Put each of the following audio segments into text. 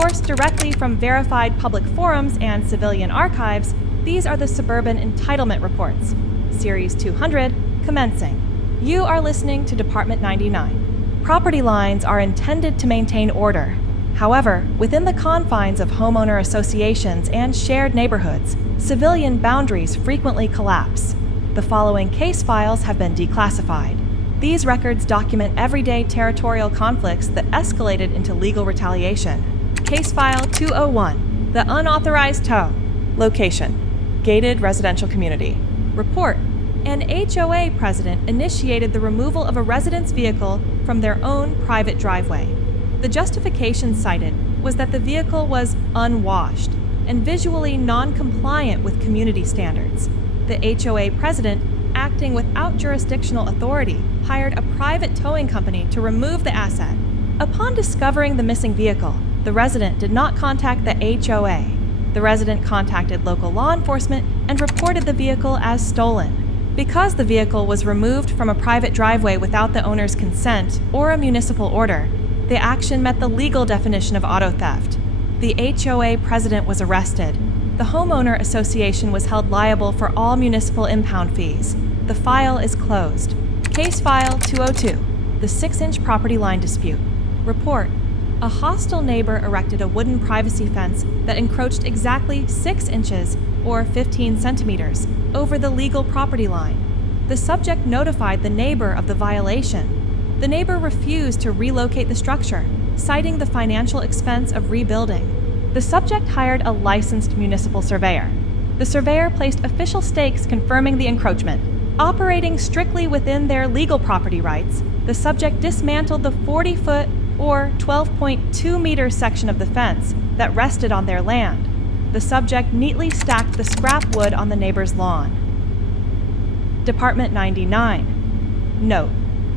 Sourced directly from verified public forums and civilian archives, these are the Suburban Entitlement Reports, Series 200, commencing. You are listening to Department 99. Property lines are intended to maintain order. However, within the confines of homeowner associations and shared neighborhoods, civilian boundaries frequently collapse. The following case files have been declassified. These records document everyday territorial conflicts that escalated into legal retaliation. Case File 201, the Unauthorized Tow. Location: gated residential community. Report: an HOA president initiated the removal of a resident's vehicle from their own private driveway. The justification cited was that the vehicle was unwashed and visually non-compliant with community standards. The HOA president, acting without jurisdictional authority, hired a private towing company to remove the asset. Upon discovering the missing vehicle, the resident did not contact the HOA. The resident contacted local law enforcement and reported the vehicle as stolen. Because the vehicle was removed from a private driveway without the owner's consent or a municipal order, the action met the legal definition of auto theft. The HOA president was arrested. The homeowner association was held liable for all municipal impound fees. The file is closed. Case File 202, the 6-inch property line dispute. Report: a hostile neighbor erected a wooden privacy fence that encroached exactly 6 inches, or 15 centimeters, over the legal property line. The subject notified the neighbor of the violation. The neighbor refused to relocate the structure, citing the financial expense of rebuilding. The subject hired a licensed municipal surveyor. The surveyor placed official stakes confirming the encroachment. Operating strictly within their legal property rights, the subject dismantled the 40-foot or 12.2-meter section of the fence that rested on their land. The subject neatly stacked the scrap wood on the neighbor's lawn. Department 99. Note: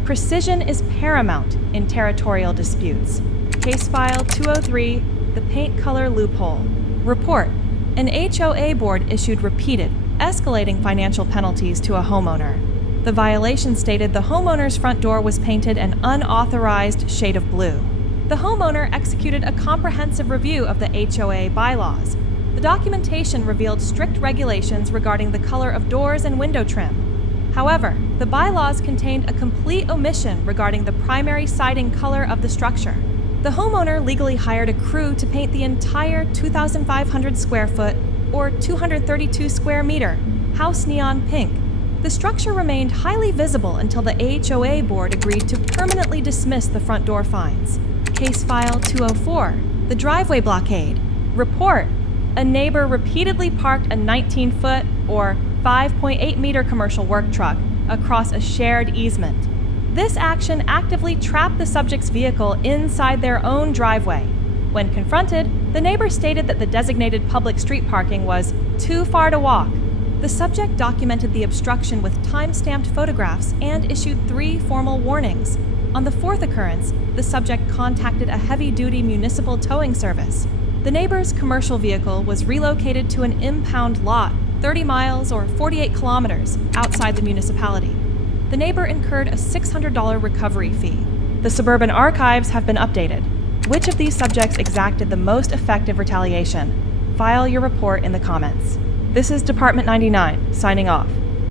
precision is paramount in territorial disputes. Case File 203, the paint color loophole. Report: an HOA board issued repeated, escalating financial penalties to a homeowner. The violation stated the homeowner's front door was painted an unauthorized shade of blue. The homeowner executed a comprehensive review of the HOA bylaws. The documentation revealed strict regulations regarding the color of doors and window trim. However, the bylaws contained a complete omission regarding the primary siding color of the structure. The homeowner legally hired a crew to paint the entire 2,500 square foot, or 232 square meter, house neon pink. The structure remained highly visible until the HOA board agreed to permanently dismiss the front door fines. Case File 204, the driveway blockade. Report: a neighbor repeatedly parked a 19-foot, or 5.8-meter commercial work truck across a shared easement. This action actively trapped the subject's vehicle inside their own driveway. When confronted, the neighbor stated that the designated public street parking was too far to walk. The subject documented the obstruction with time-stamped photographs and issued 3 formal warnings. On the 4th occurrence, the subject contacted a heavy-duty municipal towing service. The neighbor's commercial vehicle was relocated to an impound lot 30 miles or 48 kilometers outside the municipality. The neighbor incurred a $600 recovery fee. The suburban archives have been updated. Which of these subjects exacted the most effective retaliation? File your report in the comments. This is Department 99, signing off.